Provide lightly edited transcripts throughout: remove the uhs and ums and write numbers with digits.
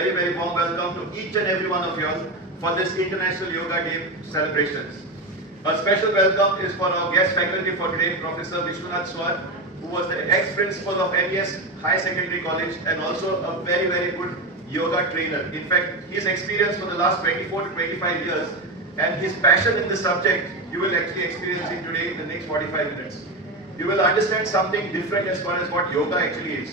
Very, very warm welcome to each and every one of you all for this International Yoga Day celebrations. A special welcome is for our guest faculty for today, Professor Vishwanath Swar, who was the ex-principal of MES High Secondary College and also a very, very good yoga trainer. In fact, his experience for the last 24 to 25 years and his passion in the subject, you will actually experience it today in the next 45 minutes. You will understand something different as far as what yoga actually is.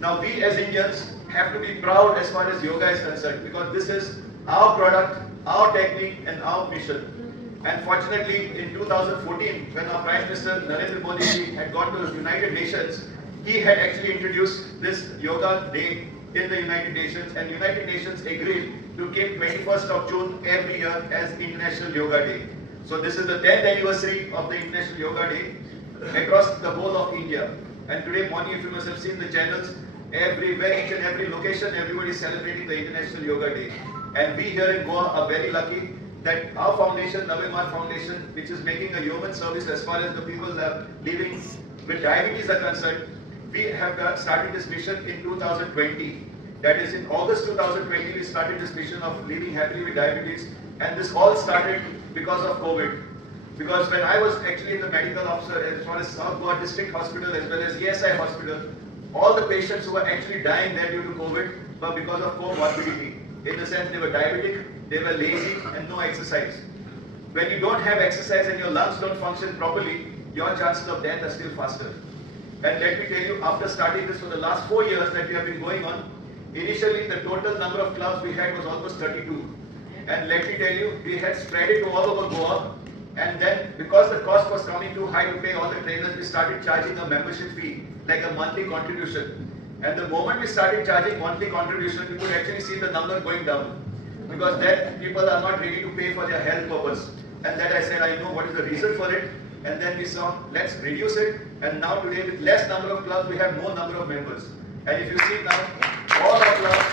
Now, we as Indians have to be proud as far as yoga is concerned because this is our product, our technique and our mission. And fortunately, in 2014, when our Prime Minister Narendra Modi had gone to the United Nations, he had actually introduced this Yoga Day in the United Nations, and United Nations agreed to keep 21st of June every year as International Yoga Day. So this is the 10th anniversary of the International Yoga Day across the whole of India. And today morning, if you must have seen the channels, everywhere, each and every location, everybody is celebrating the International Yoga Day. And we here in Goa are very lucky that our foundation, Navemar Foundation, which is making a human service as far as the people living with diabetes are concerned, we have started this mission in 2020. That is, in August 2020, we started this mission of living happily with diabetes. And this all started because of COVID. Because when I was actually in the medical officer as far as South Goa District Hospital as well as ESI Hospital, all the patients who were actually dying there due to COVID were because of comorbidity. In the sense they were diabetic, they were lazy and no exercise. When you don't have exercise and your lungs don't function properly, your chances of death are still faster. And let me tell you, after starting this for the last 4 years that we have been going on, initially the total number of clubs we had was almost 32. And let me tell you, we had spread it to all over Goa. And then, because the cost was coming too high to pay all the trainers, we started charging a membership fee, like a monthly contribution. And the moment we started charging monthly contribution, we could actually see the number going down. Because then people are not ready to pay for their health purpose. And then I said, I know what is the reason for it. And then we saw, let's reduce it. And now today, with less number of clubs, we have more number of members. And if you see now, all our clubs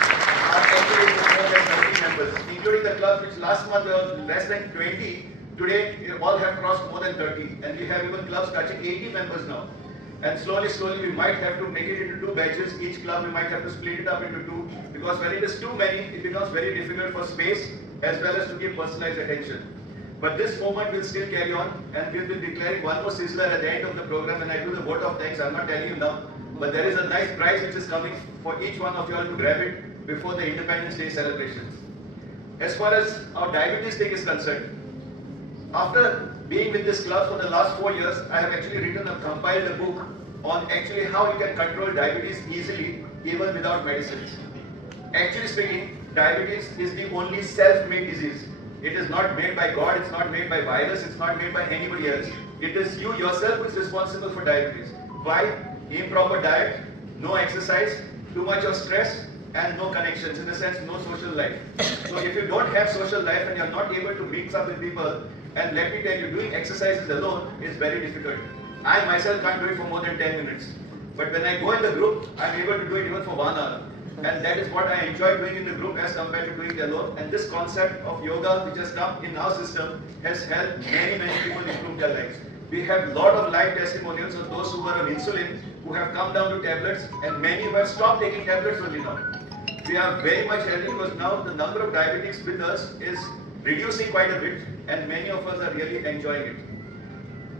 are actually more than 30 members, including the clubs which last month were less than 20. Today, we all have crossed more than 30, and we have even clubs touching 80 members now. And slowly, we might have to make it into 2 batches. Each club, we might have to split it up into 2, because when it is too many, it becomes very difficult for space as well as to give personalized attention. But this movement will still carry on, and we will be declaring one more sizzler at the end of the program, and I do the vote of thanks. I'm not telling you now, but there is a nice prize which is coming for each one of you all to grab it before the Independence Day celebrations. As far as our diabetes thing is concerned, after being with this club for the last 4 years, I have actually compiled a book on actually how you can control diabetes easily, even without medicines. Actually speaking, diabetes is the only self-made disease. It is not made by God, it's not made by virus, it's not made by anybody else. It is you yourself who is responsible for diabetes. Why? Improper diet, no exercise, too much of stress, and no connections, in the sense no social life. So if you don't have social life and you're not able to mix up with people, and let me tell you, doing exercises alone is very difficult. I myself can't do it for more than 10 minutes. But when I go in the group, I'm able to do it even for 1 hour. And that is what I enjoy doing in the group as compared to doing it alone. And this concept of yoga, which has come in our system, has helped many people improve their lives. We have a lot of live testimonials of those who were on insulin, who have come down to tablets, and many who have stopped taking tablets only now. We are very much healthy because now the number of diabetics with us is reducing quite a bit, and many of us are really enjoying it.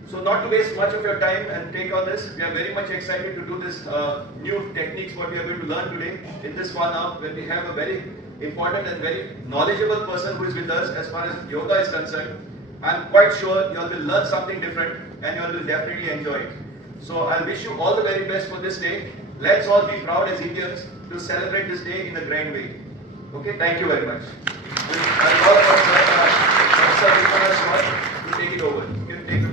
So not to waste much of your time and take on this, we are very much excited to do this new techniques what we are going to learn today in this 1 hour, when we have a very important and very knowledgeable person who is with us as far as yoga is concerned. I'm quite sure you all will learn something different and you all will definitely enjoy it. So I wish you all the very best for this day. Let's all be proud as Indians to celebrate this day in a grand way. Okay, thank you very much. I'll call Professor Vishwanath Swar to take it over. You can take it.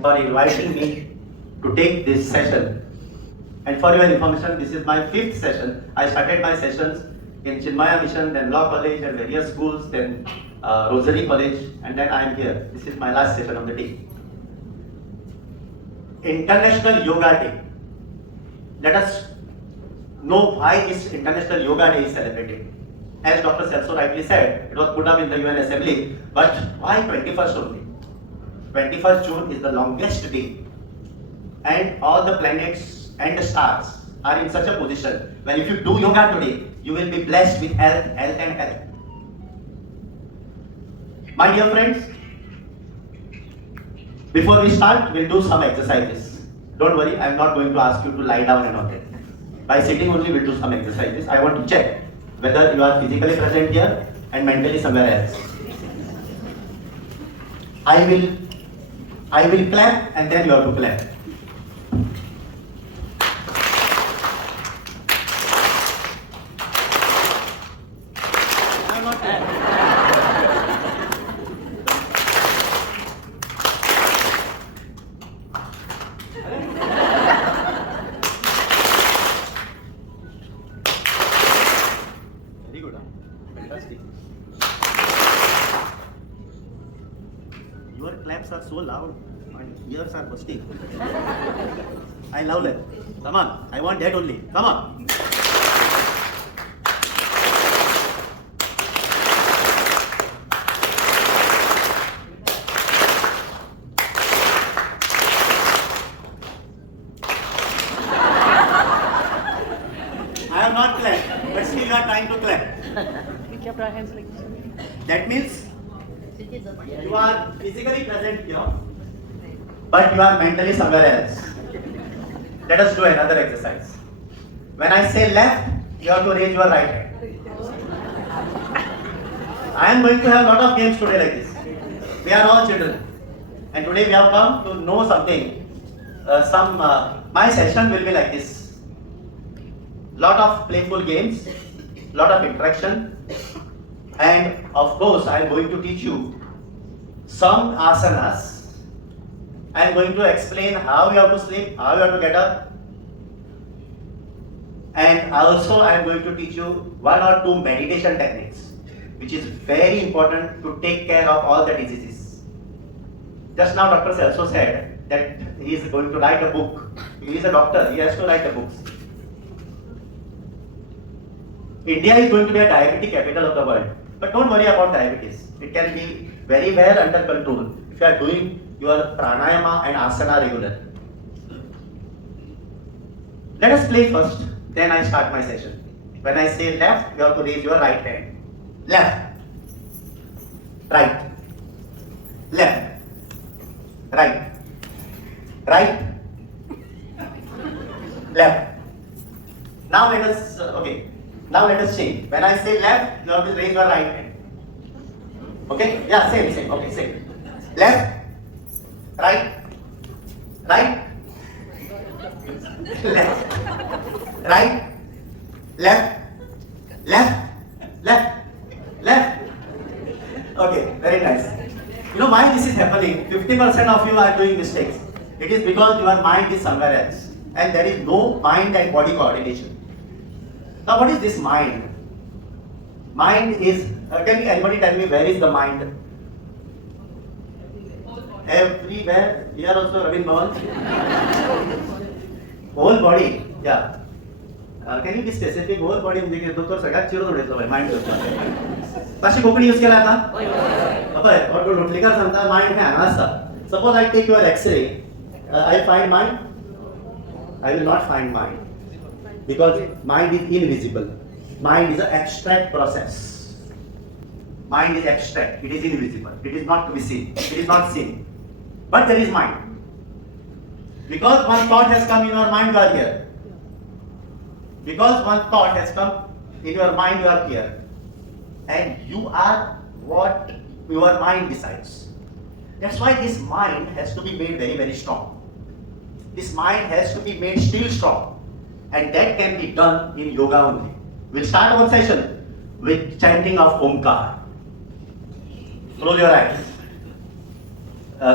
For inviting me to take this session. And for your information, this is my 5th session. I started my sessions in Chinmaya Mission, then Law College and various schools, then Rosary College, and then I am here. This is my last session of the day. International Yoga Day. Let us know why this International Yoga Day is celebrated. As Dr. Celso rightly said, it was put up in the UN Assembly, but why 21st only? 21st June is the longest day, and all the planets and the stars are in such a position where if you do yoga today, you will be blessed with health, health and health. My dear friends, before we start, we'll do some exercises. Don't worry, I'm not going to ask you to lie down and all that. By sitting only, we'll do some exercises. I want to check whether you are physically present here and mentally somewhere else. I will clap and then you have to clap. I'm not clapping. Very good, huh? Fantastic. Your claps are so loud, my ears are bursting. I love that. Come on, I want that only. Come on. I am not clapped, but still you are trying to clap. We kept our hands like this. That means you are physically present here, but you are mentally somewhere else. Let us do another exercise. When I say left, you have to raise your right hand. I am going to have a lot of games today like this. We are all children. And today we have come to know something. My session will be like this. Lot of playful games, lot of interaction, and of course I am going to teach you some asanas. I am going to explain how you have to sleep, how you have to get up, and also I am going to teach you one or two meditation techniques, which is very important to take care of all the diseases. Just now Dr. Celso said that he is going to write a book. He is a doctor, he has to write the books. India is going to be a diabetic capital of the world. But don't worry about diabetes. It can be very well under control if you are doing your pranayama and asana regularly. Let us play first, then I start my session. When I say left, you have to raise your right hand. Left, right, left, right, right, left. Now let us, Now let us change. When I say left, you have to raise your right hand. Okay? Yeah, same. Okay, same. Left, right, right, left, right, left, left, left, left. Okay, very nice. You know why this is happening? 50% of you are doing mistakes. It is because your mind is somewhere else. And there is no mind and body coordination. Now what is this mind? Mind is, can anybody tell me where is the mind? Everywhere. Here also Ravin Bhavan. Whole body. Yeah. Can you be specific? Whole body म्हणजे doctor सगळ्यात चिरो जोडतो by mind करतो. कशी Konkani use केला आता? अबे auto Lotlikar सांगता mind हे असता. Suppose I take your X-ray, I find mind. I will not find mind. Because mind is invisible. Mind is an abstract process. Mind is abstract. It is invisible. It is not to be seen. It is not seen. But there is mind. Because one thought has come in your mind, you are here. Because one thought has come in your mind, you are here. And you are what your mind decides. That's why this mind has to be made very, very strong. This mind has to be made still strong. And that can be done in yoga only. We'll start our session with chanting of Omkar. Close your eyes.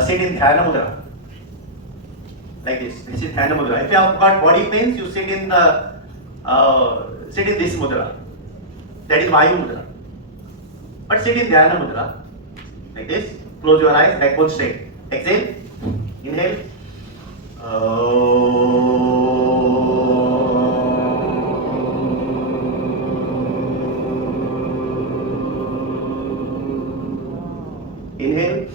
Sit in Dhyana Mudra. Like this. This is Dhyana Mudra. If you have got body pains, you sit in this mudra. That is Vayu Mudra. But sit in Dhyana Mudra. Like this. Close your eyes, backbone straight. Exhale. Inhale. Inhale.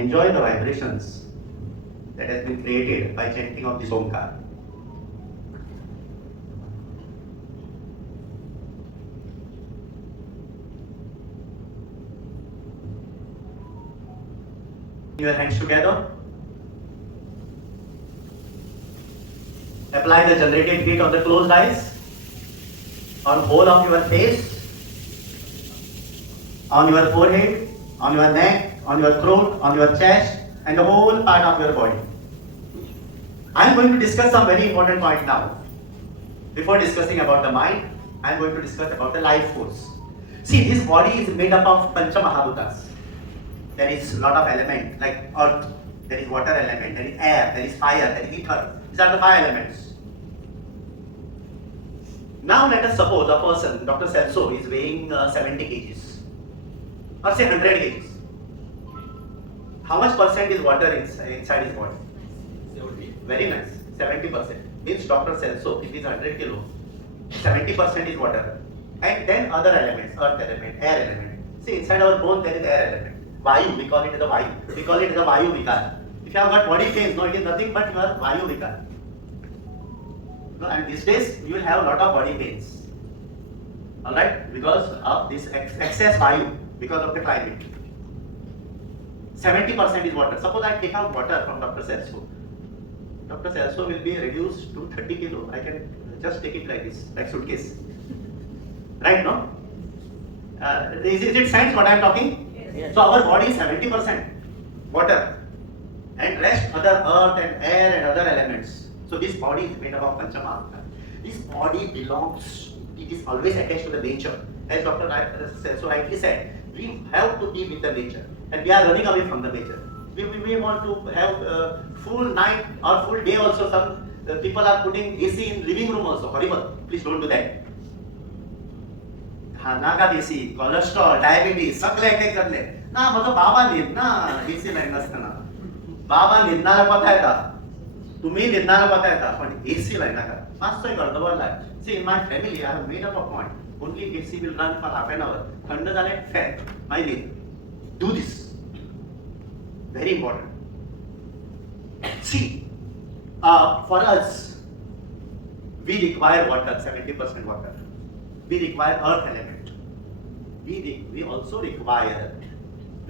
enjoy the vibrations that has been created by chanting of this Omkar. Your hands together. Apply the generative heat on the closed eyes, on whole of your face, on your forehead, on your neck, on your throat, on your chest, and the whole part of your body. I am going to discuss some very important point now. Before discussing about the mind, I am going to discuss about the life force. See, this body is made up of Pancha Mahabhutas. There is a lot of elements like earth, there is water element, there is air, there is fire, there is ether. These are the 5 elements. Now let us suppose a person, Dr. Celso, is weighing 70 kgs or say 100 kgs. How much percent is water inside his body? 70. Very nice. 70%. Means Dr. Celso, if he is 100 kg, 70% is water. And then other elements, earth element, air element. See, inside our bone there is air element. Vayu, we call it as a Vayu. We call it as a Vayu Vikar. If you have got body pains, no, it is nothing but your Vayu Vikar. No, and these days you will have a lot of body pains. Alright? Because of this excess Vayu, because of the climate. 70% is water. Suppose I take out water from Dr. Celso. Dr. Celso will be reduced to 30 kg. I can just take it like this, like suitcase. Right, no? Is it sense what I am talking? Yes. So our body is 70% water and rest other earth and air and other elements. So this body is made up of Panchamahabhuta. This body belongs, it is always attached to the nature. As Dr. Celso rightly said, we have to be with the nature and we are running away from the nature. We want to have full night or full day also. Some people are putting AC in living room also. Horrible. Please don't do that. नाका AC cholesterol diabetes सगळे attack जातले ना म्हजो बाबा न्हीद ना AC lion नासतना बाबा न्हिदनारा कोता येता तुम्ही न्हिदनारा कोता येता पण एसी लायनाका मातसो एक अर्दवर लाय see in my family I have made up a point only AC will run for half an hour थंड जाले फॅन माय न्हीद do this very important see for us we require water 70% water. We require earth element. We also require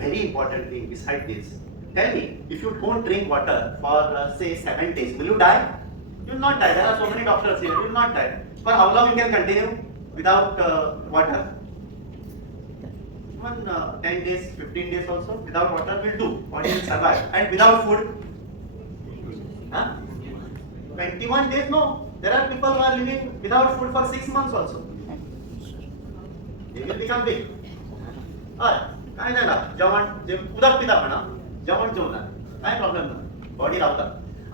very important thing beside this. Tell me, if you don't drink water for say 7 days, will you die? You will not die. There are so many doctors here. You will not die. For how long you can continue without water? Even 10 days, 15 days also without water will do. Body will survive. And without food? Huh? 21 days? No. There are people who are living without food for 6 months also. They will become big. काय नाही ना जेवण जे उदक पिता म्हणा जेवण जेवना काय प्रॉब्लेम ना बॉडी रावता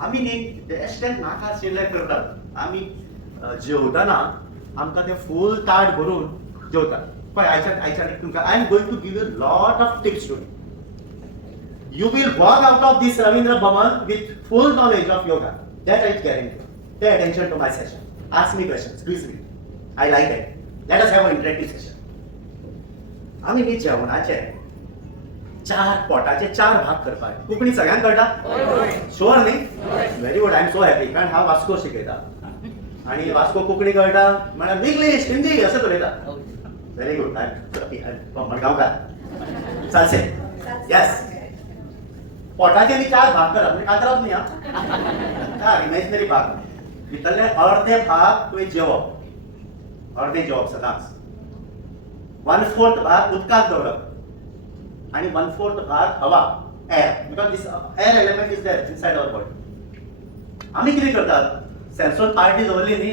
आम्ही न्ही बेश्टें नाका आशिल्लें करतात आमी जेवताना आमकां तें फूल ताट भरून जेवता पळय आयच्या तुमकां I am going to give you lot of tips today you will walk out of this Ravindra Bhavan with full knowledge of yoga that I guarantee pay attention to my session ask me questions please me I like it let us have a interactive session आम्ही न्ही जेवणाचे 4 पोटाचे 4 भाग करपाक कोंकणी सगळ्यांक कळटा sure न्ही very good I am so happy कारण हांव वास्को शिकयता आणि वास्को कोंकणी कळटा म्हळ्यार इंग्लीश हिंदी असं उलयता व्हेरी गुड आय एम मडगांवकार चालसे यस पोटाचे न्ही 4 भाग करप म्हणजे कातरप न्ही हा इमॅजिनरी भाग भितरले अर्धे भाग तुवें जेवप अर्धे जेवप सदांच 1/4 भाग उदकांत दवरप आणि 1/4 भाग हवा air because this air element is there inside our body आम्ही कितें करतात सेल्सोन पार्टी दवरली न्ही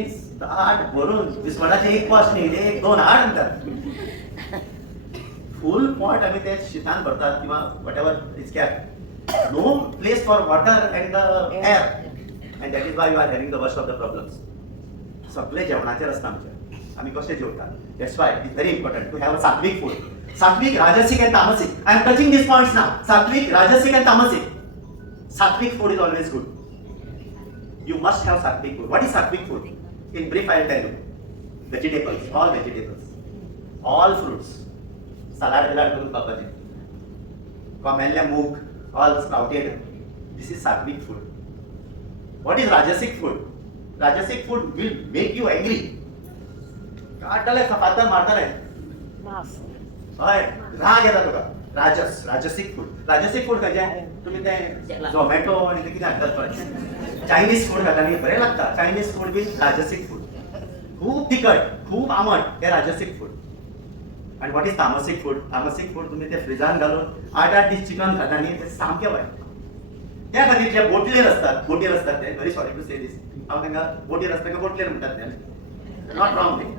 आठ भरून विस्वणाचे 1 पास न्ही 1 2 8 म्हणटात फूल पॉट आमी ते शितान भरतात किंवा whatever is cap no place for water and the air and that is why you are having the worst of the problems सगळे जेवणाचेर आसता आमचे आम्ही कसे जेवतात that's why it is very important to have a sattvic food sattvic rajasic and tamasic I am touching this points now sattvic rajasic and tamasic sattvic food is always good you must have sattvic food what is सात्विक food in brief I tell you vegetables all fruits salad बिलाड करून खावपाचे कोमेल्ले मूग all sprouted. This is sattvic food. What is rajasic food? Rajasic food will make you angry. काढताले सपातन मारताले. Mass. हय राग येता तुका. राजसिक फूड खंयचें तुमी तें झोमॅटो आनी तें कितें हाडटात पळय चायनीज फूड खाता न्ही बरें लागता चायनीज फूड बी राजसिक फूड खूब तिखट खूब आंबट तें राजसिक फूड आनी वॉट इज तामसीक फूड तुमी तें फ्रिजान घालून 8 दीस चिकन खाता न्ही तें सामकें वायट त्या खातीर जे बोटलेर असतात ते व्हेरी सॉरी टू से दीस हांव तांकां बोटीर आसता तांकां बोटलेर म्हणटात ते नॉट रॉंग थिंग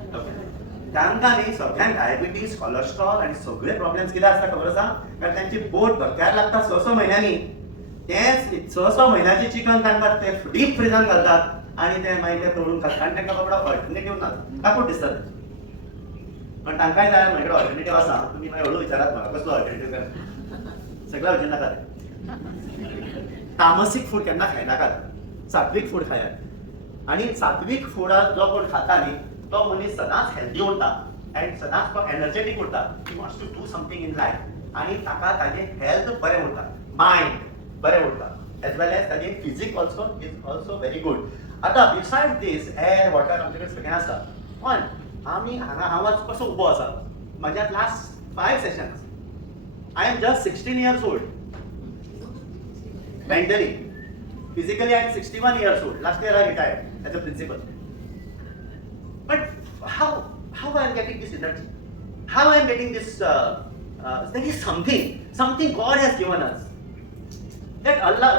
तांकां न्ही सगळ्यांक डायबिटीज कोलेस्ट्रॉल आनी सगळे प्रॉब्लेम्स कितें आसता खबर आसा कारण तांची बोट भरक्यार लागता 6 म्हयन्यांनी तेच 6 म्हयन्याचें चिकन तांकां ते डीप फ्रिजान घालतात आनी ते मागीर ते तळून खातात आनी तांकां बाबडा ऑल्टरनेटीव ना काकूट दिसता पण तांकांय जाय म्हजे कडेन ऑल्टरनेटीव आसा तुमी मागीर हळू विचारात म्हाका कसलो ऑल्टरनेटीव काय सगळ्या विचारनाका तामसीक फूड केन्ना खायनाकात सात्वीक फूड खायात आनी सात्वीक फुडार जो कोण खाता न्ही तो मनीस सदांच हेल्दी उरता आनी सदांच तो एनर्जेटीक उरता he wants to do something in life आनी ताका ताजें हेल्थ बरें उरता मायंड बरें उरता एज वेल एज ताजें physique also is also very good आतां बिसायड दीस एअर वॉटर आमचे कडेन सगळें आसा पण आमी हांगा हांव आज कसो उबो आसा म्हाज्या last 5 sessions I am just 16 years old mentally physically I am 61 years old last year I retired as a principal but how I am getting this energy how I am getting this there is something God has given us that Allah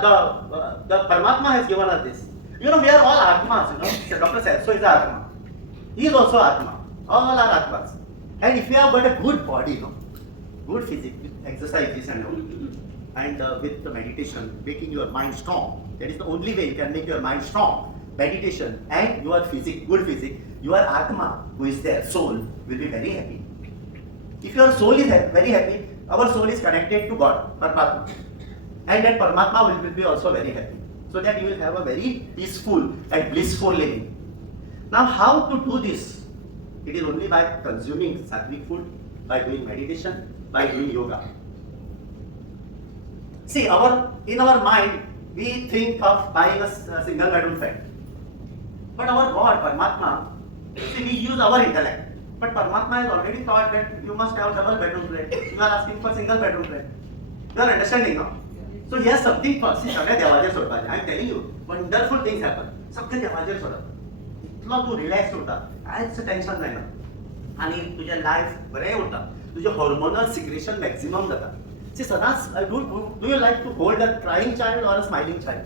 the Paramatma has given us this you know we are all atmas you know Dr. Selso is atma he is also atma all are atmas and if you have got a good body you know good physique with exercises and all and with the meditation making your mind strong that is the only way you can make your mind strong meditation and your physique good physique your atma who is there soul will be very happy if your soul is very happy our soul is connected to God Paramatma and that Paramatma will be also very happy so that you will have a very peaceful and blissful living now how to do this it is only by consuming sattvic food by doing meditation by doing yoga. See, in our mind, we think of buying a single bedroom flat. But our God, Paramatma, see, we use our intellect. But Paramatma has already thought that you must have double bedroom flat. You are asking for single bedroom flat. You are understanding now? So he has something for see, सगळे देवाचेर सोडपाचें. I am telling you, wonderful things happen. सगळे देवाचेर सोडप. इतलो तूं relax उरता. कांयच tension जायना. आनी तुजें लायफ बरें उरता. तुजें हॉर्मोनल सिक्रेशन मॅक्सिमम जाता. See, Sanas, do you like to hold a crying child or a smiling child?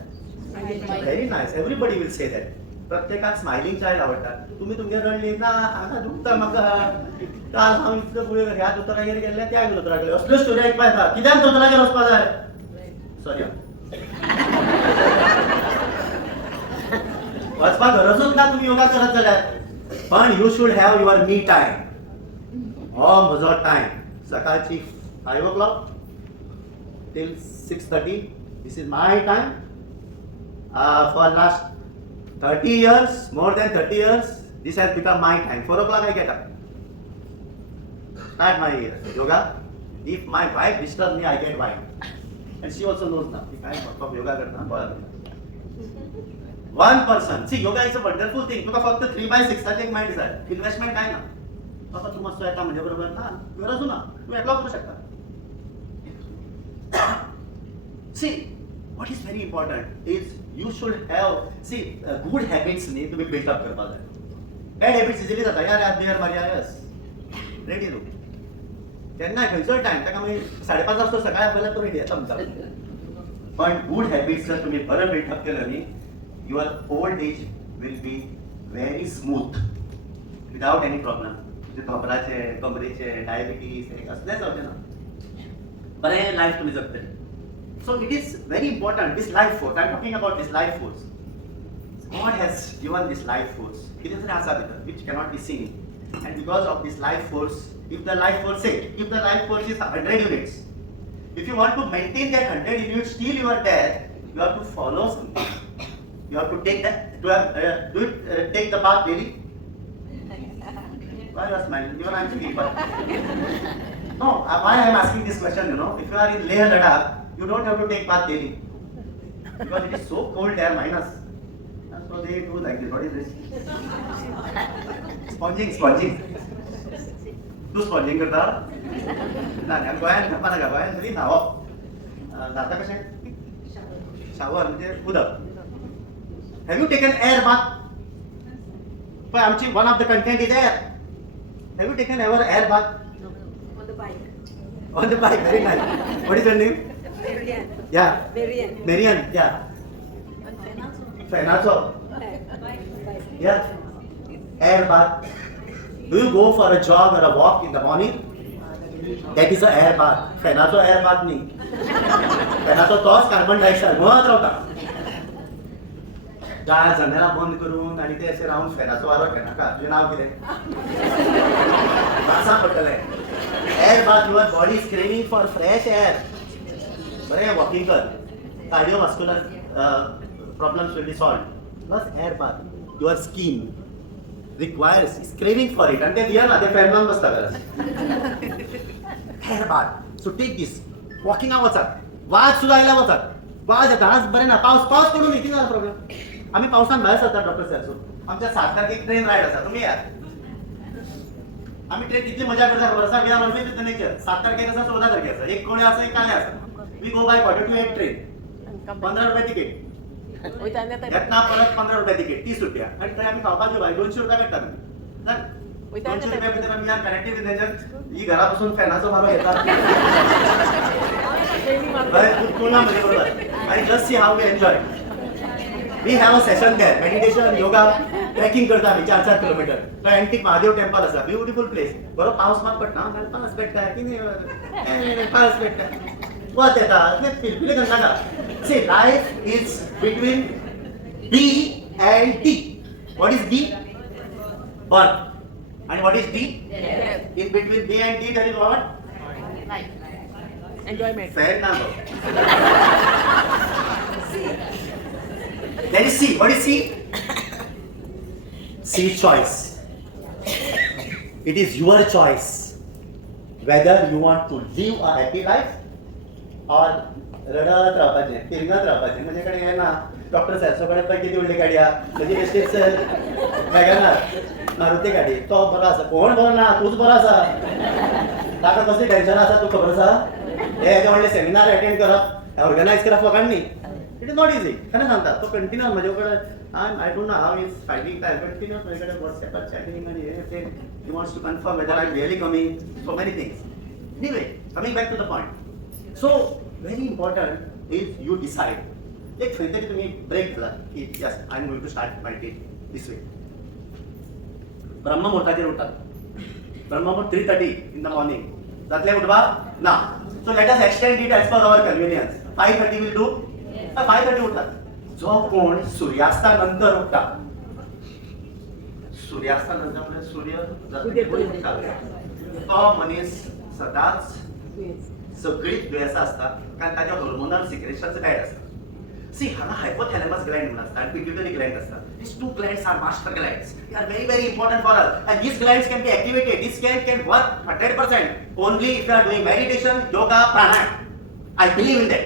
Very nice. Everybody will say that. प्रत्येकाक स्मायलिंग चाइल्ड आवडटा तुम्ही तुमगे रडली ना हांगा दुखता म्हाका काल हांव इतलो गुळे ह्या दोतोरागेर गेल्ले त्या दोतोराक गेले असल्यो स्टोरी आयकपा येता कित्याक दोतोरागेर वचपा जाय सॉरी वचपाक गरजूच ना तुम्ही योगा करत जाल्यार पण you should have your me time हो म्हजो टायम सकाळची 5 o'clock till 6:30 this is my time for last 30 years more than 30 years this has become my time 4 o'clock I get up start my yoga if my wife disturbs me I get wine and she also knows now if I am yoga karna one person see yoga is a wonderful thing तुका फक्त 3/6 चा एक mind जाय investment काय ना आता तू मस्त येता म्हणजे बरोबर ना गरज ना तू एकलो करू शकता see what is very important is you should have see good habits need to be built up करपा जाय bad habits easily जाता यार आज देर मारिया यस रेडी रू तेन्ना खंयचो टाइम ताका मागीर 5:30 वाजता सकाळी पयला तो रेडी येता म्हणटा पण गुड हॅबिट्स जर तुम्ही बरं बिल्ट अप केलं न्ही your old age will be very smooth without any problem तुझे धोपराचे कमरेचे डायबिटीज हे असलेच जावचे ना बरें लायफ तुम्ही जगतले so it is very important this life force I am talking about this life force God has given this life force it is an asa which cannot be seen and because of this life force if the life force is 100 units if you want to maintain that 100 units till you are there you have to follow something you have to take that take the path daily why you are smiling you are answering no why I am asking this question you know if you are in Leh Ladakh You don't have to take bath daily. Because it is so cold there, minus. So they do like this. What is this? Sponging. तू sponging करता? नाही, गोंयांत करपा नाका. गोंयांत तरी न्हावप. न्हाता कशें? शावर म्हणजे उदक. Have you taken air bath? But आमची one of the content is air. Have you taken ever air bath? On the bike. On the bike, very nice. What is your name? Marian. Yeah. Marian. Yeah. Fenazo. Yeah. Air bath. Do you go for a jog or a walk in the morning? That is a air bath. Fenazo air bath नहीं. Fenazo तोच carbon dioxide महत रावता. गाय जनेलां बंद करून आनी ते अशें रावन फेनाचो वारो घेनाका. तुजें नांव कितें? वासा पडटलें. Air bath, your body is craving for fresh air. बरें वॉकिंग कर. Cardiovascular problems will be solved. Plus air bath. Your skin requires, is craving for it. And they are not, they fan लावून बसता घरात. Air bath. So take this. Walking वचात. Was सुद्धा आयला वचात. Was येता. आज बरें ना. पावस पडून कितें जाला प्रॉब्लेम? आम्ही पावसान भायर सरतात डॉक्टर साहेब. आमच्या 7 तारखेक ट्रेन रायड आसा. तुम्ही या. आम्ही ट्रेन कितली मजा करता खबर आसा? We are always with the nature. 7 तारखेक आसा, 14 तारखेक आसा. एक कोणे आसा, एक काले आसा. We go by quarter to 8 train. 15 रुपये तिकीट. वयता आनी येता. येतना परत 15 रुपये तिकीट. 30 रुपया. आणि थंय आमी खावपाक जेवय 200 रुपया काडटात. वयता आनी 200 येता. रुपया भितर आमी आर कनेक्टेड विथ नेचर. ही घरा बसून फॅनाचो वारो घेतात. तुलना म्हणजे बरोबर. आणि just see how we enjoy. We have a session there, meditation, yoga, trekking करता आम्ही 4 किलोमीटर. तो अँटिक महादेव टेम्पल आसा, ब्युटिफुल प्लेस. बरो पावस मात पडटा, पावस पेट्टा, कितें पावस पेट्टा. वत येता, पिलपिली करनाका. See, life is between B and D. What is B? Birth. And what is D? In between B and D, there is what? Enjoyment. Fair number. That is C. What is C? C is choice. It is your choice whether you want to live a happy life or रडत रावपाचें, तिरंगत रावपाचें. म्हजे कडेन हें ना. Doctor साहेब कडेन पळय कितें उरली गाडया. म्हजी बेश्टीच वॅगनार, मारुती गाडी. तो बरो आसा. कोण बरो ना, तूच बरो आसा. ताका कसली टेन्शन आसा तूं खबर आसा? हे व्हडले सेमिनार अटेंड करप, ऑर्गनायज करप फकाण न्ही. It is not easy. खरें सांगता. तो कंटिन्यूअस म्हजे कडेन I don't know how is fighting time. Continuous म्हजे कडेन वॉट्सॅपार चॅटिंग आनी हे तें he wants to confirm whether I am really coming. So many things. Anyway, coming back to the point. So very important is you decide. एक खंय तरी तुमी ब्रेक दिला की yes I am going to start my day this वे. ब्रह्ममुहूर्ताचेर उठतात. ब्रह्ममुहूर्त 3:30 in the morning. जातलें उठपाक? ना. So let us extend it as per our convenience. 5:30 will do? 5:30 उठतात. जो कोण सूर्यास्तानंतर उठता, सूर्यास्तानंतर म्हणजे सूर्य उठता, तो मनीस सदांच सगळीच दुयेंसां आसतात कारण ताच्या हॉर्मोनल सिक्रेशन्स बॅड आसता. सी हांगा हायपोथॅलेमस ग्लँड म्हणून आसता आनी पिट्युटरी ग्लँड आसता. These two glands are master glands. They are very, very important for us. And these glands can be activated. This gland can work 100% only if you are doing meditation, yoga, pranayama. I believe in that.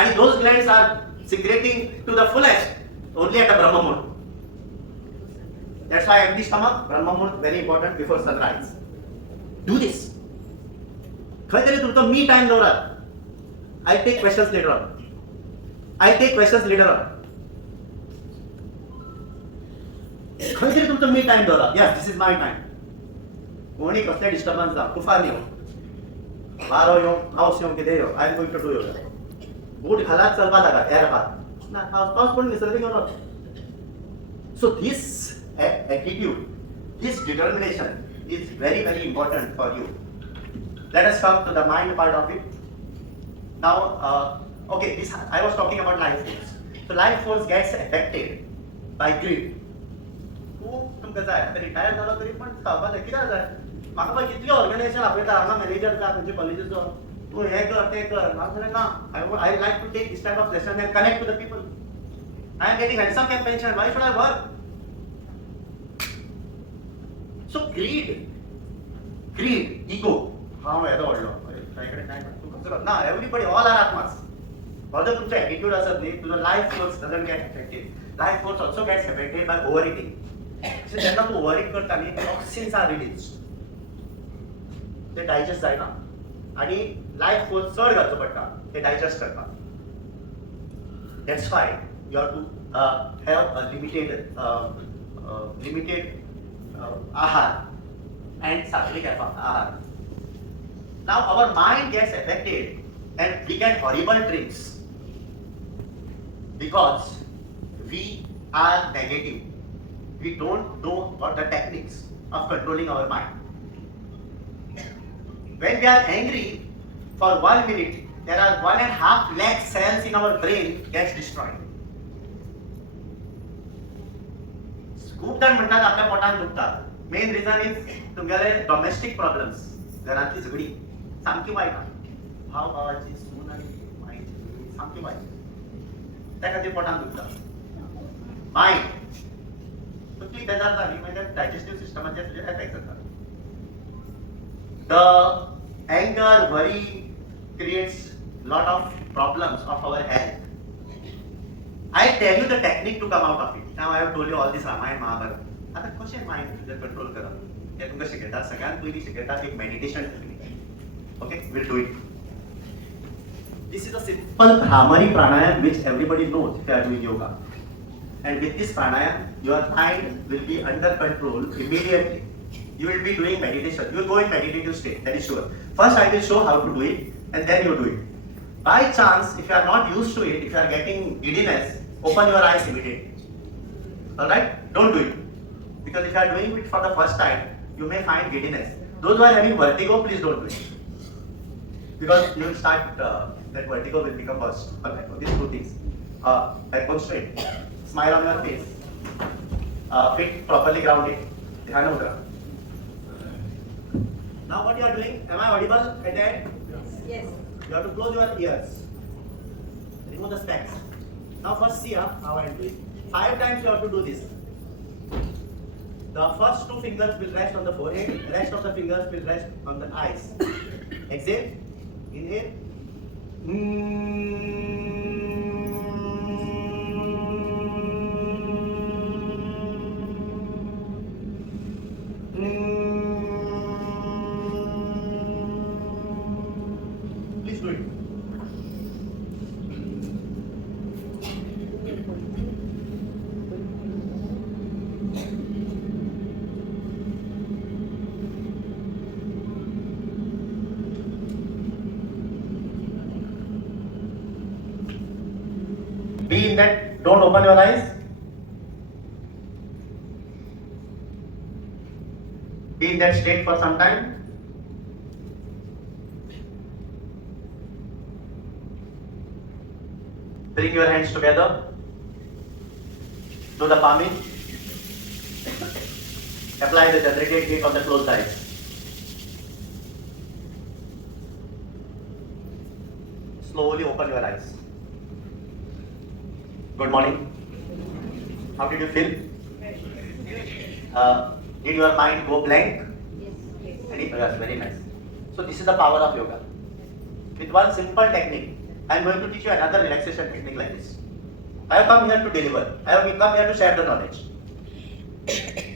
And those glands are secreting to the fullest only at the Brahma Muhurt. That's why empty stomach, Brahma Muhurt, very important before sunrise. Do this. खंय तरी तुमचो मी time दवरात. I take questions later on. खंय तरी तुमचो मी time दवरात. Yes, this is my time. कोणी कसले डिस्टर्बन्स ना, तुफान येवं, वारो येवं, पावस येवं, कितें येवं, I am going to do yoga. बूट घालात चलपा लागात, एअर पात. ना पावस पडून निसर्ग घेवन वच. So this attitude, this determination is very, very important for you. Let us come to the mind part of it. Now, okay, I was talking about life force. So life force gets affected by greed. खूप तुमकां जाय, आतां retire जालो तरी पण खावपाक जाय. कित्याक जाय? म्हाका पळय कितले ऑर्गनायजेशन आपयता, हांगा मॅनेजर जा खंयचे कॉलेजीचो, तूं हें कर तें कर. म्हाका म्हणलें ना, I like to take this type of session and connect to the people. I am getting handsome pension, why should I work? So greed, ego. हांव येदो व्हडलो, Now everybody, all are Atmas. Although तुमचा attitude असत नाही, तुझा life force doesn't get affected. Life force also gets affected by overeating. So जेव्हा तू overeat करता नी, toxins are released. ते digest जायना आणि life force चढ घालचो पडटा, ते digest करता. That's why you have to have a limited ahar and sattvic ahar. Now our mind gets affected and we get horrible tricks because we are negative. We don't know what the techniques of controlling our mind. When we are angry, for 1 minute, there are 1.5 lakh cells in our brain gets destroyed. खूप जण म्हणतात आपल्या पोटात दुखतात. Main reason is तुमगेले domestic problems, घरातली झगडी सामकी वायट. भाव भावाची सून आणि मायची झगडी सामकी वायट. त्या खातीर पोटात दुखता. मायंड तकली बेजार जाली म्हणजे डायजेस्टिव्ह सिस्टमाचेर तुजे एफेक्ट जाता. The anger, worry creates lot of problems of our health. I tell you the technique to come out of it. Now I have told you all this Ramayana, Mahabharata. आता कशें mind तुजें control करप हें तुमकां शिकयतात. सगळ्यांत पयलीं शिकयतात एक meditation technique. Okay, we'll do it. This is a simple Bhramari pranayam which everybody knows if you are doing yoga. And with this pranayam, your mind will be under control immediately. You will be doing meditation. You will go in meditative state, that is sure. First I will show how to do it and then you do it. By chance, if you are not used to it, if you are getting giddiness, open your eyes immediately. Alright? Don't do it. Because if you are doing it for the first time, you may find giddiness. Those who are having vertigo, please don't do it. Because you will start, that vertigo will become worse. Alright? So these two things. Backbone straight. Smile on your face. Feet properly grounded. Dhyana mudra. Now what you are doing? Am I audible at the end? Yes. You have to close your ears. Remove the specs. Now first see how I am doing. 5 times you have to do this. The first 2 fingers will rest on the forehead. The rest of the fingers will rest on the eyes. Exhale. Inhale. Please do it. Be in that, don't open your eyes. Be in that state for some time. Bring your hands together. Do the palming. Apply the generated heat on the closed eyes. Slowly open your eyes. Good morning. How did you feel? Did your mind go blank? Yes, very nice. So this is the power of yoga. With one simple technique, I am going to teach you another relaxation technique like this. I have come here to deliver. I have come here to share the knowledge.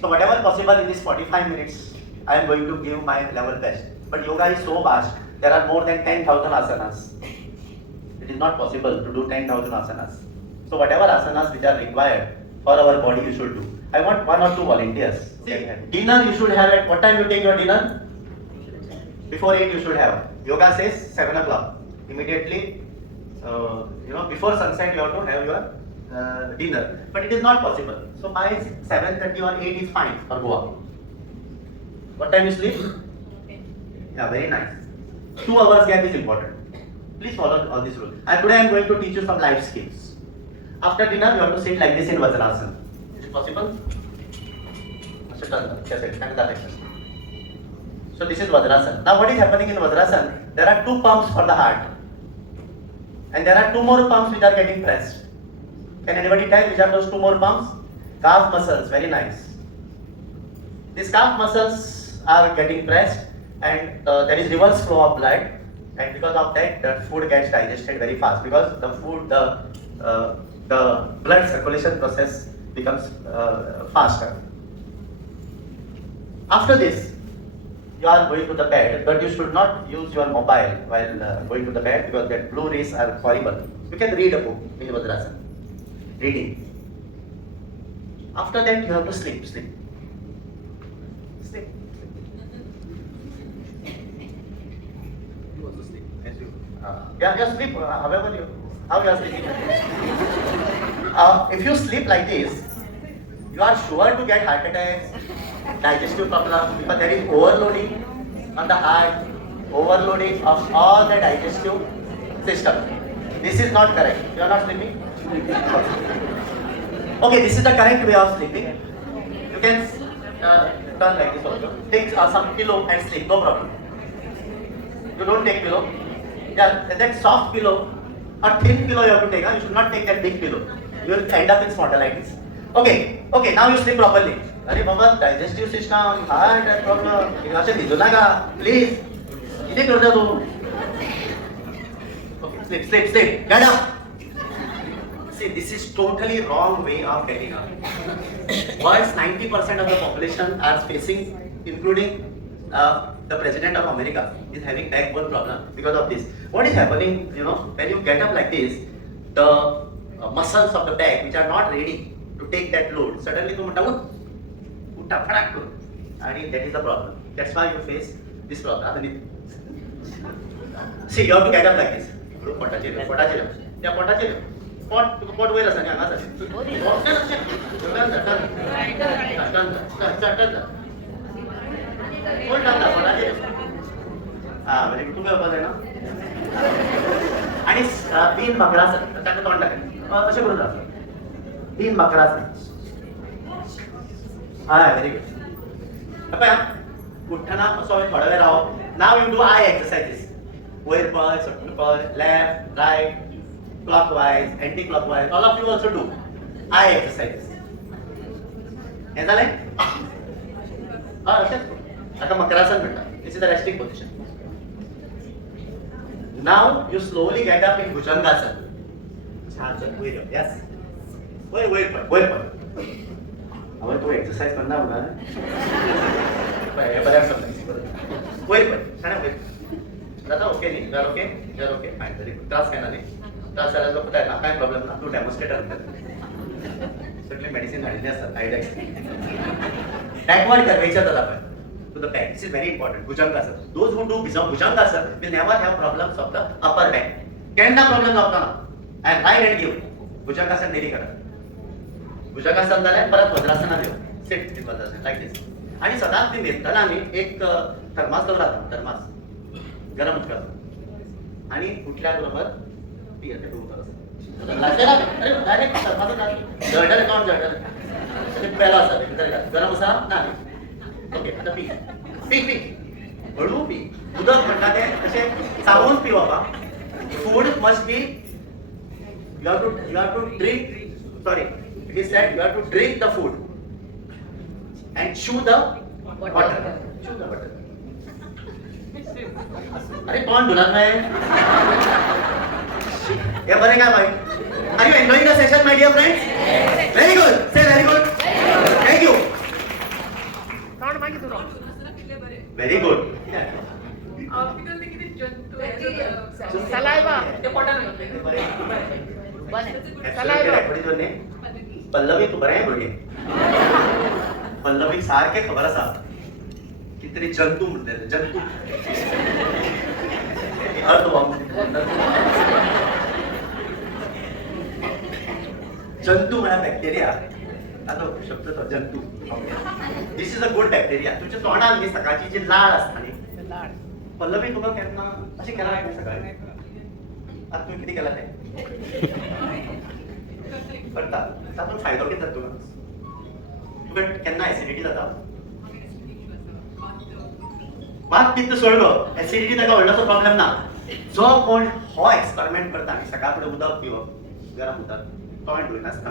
So whatever possible in these 45 minutes, I am going to give my level best. But yoga is so vast. There are more than 10,000 asanas. It is not possible to do 10,000 asanas. So whatever asanas which are required for our body you should do. I want 1 or 2 volunteers. See, dinner you should have at what time you take your dinner? Before 8 you should have. Yoga says 7 o'clock. Immediately, before sunset you have to have your dinner. But it is not possible. So by 7:30 or 8 is fine for Goa. What time you sleep? Yeah, very nice. 2 hours gap is important. Please follow all these rules. And today I am going to teach you some life skills. After dinner, you have to sit like this in Vajrasana. Is it possible? So this is Vajrasana. Now what is happening in Vajrasana? There are 2 pumps for the heart. And there are 2 more pumps which are getting pressed. Can anybody tell which are those 2 more pumps? Calf muscles, very nice. These calf muscles are getting pressed and there is reverse flow of blood and because of that, the food gets digested very fast because the food, the blood circulation process becomes faster. After this, you are going to the bed, but you should not use your mobile while going to the bed because that blue rays are horrible. You can read a book in Vajrasana. Reading. After that, you have to sleep. Sleep. You also sleep. As you. Yeah, sleep. However how you are sleeping. If you sleep like this, you are sure to get heart attacks, digestive problems, because there is overloading on the heart, overloading of all the digestive system. This is not correct. You are not sleeping? Okay, this is the correct way of sleeping. You can turn like this also. Take some pillow and sleep, no problem. You don't take pillow. Yeah, that soft pillow or thin pillow you have to take. You should not take that big pillow. You will end up in spondylitis. Okay, now you sleep properly. अरे बाबा digestive system, heart problem. असे भिजू नका, please. किती करता तू? Okay, sleep. Get up. See, this is totally wrong way of getting up. World's 90% of the population are facing, including the president of America, is having backbone problem because of this. What is happening? When you get up like this, the muscles of the back, which are not ready to take that load, suddenly you utta fadak karo. And that is the problem. That's why you face this problem. See, you have to get up like this. Pot where asanya anga sir. Very good. तुम्ही बघा ना. आणि तीन मकरासन त्याचं तोंड आहे. कसे करू जातो? तीन मकरासन. Very good. आता उठताना असं थोडा वेळ राहावं. Now you do eye exercises. वयर पळ, सकल पळ, left, right, clockwise, anti-clockwise. All of you also do eye exercises. हे झालंय? असेच. आता मकरासन म्हणतात. This is the resting position. Now you slowly get up in Bhujangasana. Yes. Wait. अवर तू एक्सरसाइज करना होगा ना. बऱ्याच समजायचं. Wait. दादा ओके नाही? You are okay? Fine, very good. त्रास काय नाही? त्रास झाला तर काय प्रॉब्लेम ना? तू डेमॉन्स्ट्रेटर कर. सगळे मेडिसिन घालले असतात आयडेक्स. बॅकवर्ड करायचं दादा आपण. To the back. This is very important. Bhujangasana. Those who do Bhujangasana will never have problems of the upper back. Kenda problems of the and right hand give. Bhujangasana नाही करा. भुजंगासन झालंय परत वज्रासना देऊ. Sit in Vajrasana like this. आणि सदा तुम्ही मेलताना आम्ही एक थर्मास राहतो. थर्मास गरम करतो. आणि उठल्याबरोबर ती येते डायरेक्ट थर्मास जळडर अकाउंट जळडर पहिला असा गरम असा नाही. ओके आता पी हळू पी. उदक म्हणतात ते असे चावून P Baba. Food must be you have to drink. Sorry, it is said you have to drink the food and chew the water. अरे कौन बुला मैं? ये बने क्या भाई? Are you enjoying the session, my dear friends? Very good. Say very good. Thank you. Very good. Saliva. Pallavi तू बरं आहे बघे. पल्लवी सारखे खबर असा कितीतरी जंतू म्हणते. जंतू म्हणा बॅक्टेरिया. आता शब्द तो जंतू. This is a good bacteria. तुमच्या तोंडात मी सकाळची जी लाळ असताना पल्लवी तुका केन्ना अशी केला नाही सकाळी. आता तुम्ही किती केला ते करता. तातूंत फायदो कितें जाता तुका? तुका केन्ना एसिडिटी जाता? वात पित्त सोड गो. एसिडिटी ताका व्हडलोसो प्रॉब्लेम ना. जो कोण हो एक्सपेरिमेंट करता आनी सकाळ फुडें उदक पिवप गरम उदक तोंड धुयन आसता